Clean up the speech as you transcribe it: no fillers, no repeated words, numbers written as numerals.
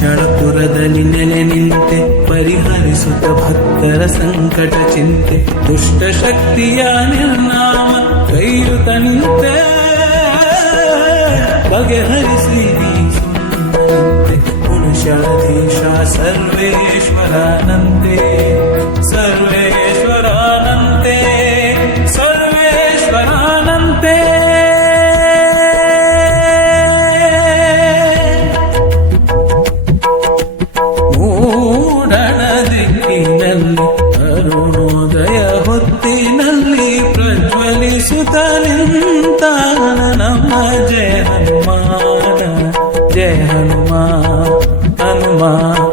ಹೊಯ್ಸಳಪುರದಲ್ಲಿ ನೆಲೆ ನಿಂತೆ ಪರಿಹರಿಸುತ್ತ ಭಕ್ತರ ಸಂಕಟ ಚಿಂತೆ ದುಷ್ಟ ಶಕ್ತಿಯ ನಿರ್ನಾಮ ಕೈಯುತ ನಿಂತೆ ಬಗೆಹರಿಸಿ ಪುರುಷಾಧೀಶ ಸರ್ವೇಶ್ವರಾನಂದೇ ಸರ್ವೇಶ್ವರಾನಂದೇ ಸರ್ವೇಶ್ವರಾನಂದೇ. ಮೂಡಣ ದಿಕ್ಕಿನಲ್ಲಿ ಅರುಣೋದಯ ಹೊತ್ತಿನಲ್ಲಿ ಪ್ರಜ್ವಲಿಸುತ್ತ ನಿಂತಾನ ನಮ್ಮ ಜಯ ಹನುಮಾನ ಜಯ ಹನುಮಾನ್ ಹನುಮಾನ್.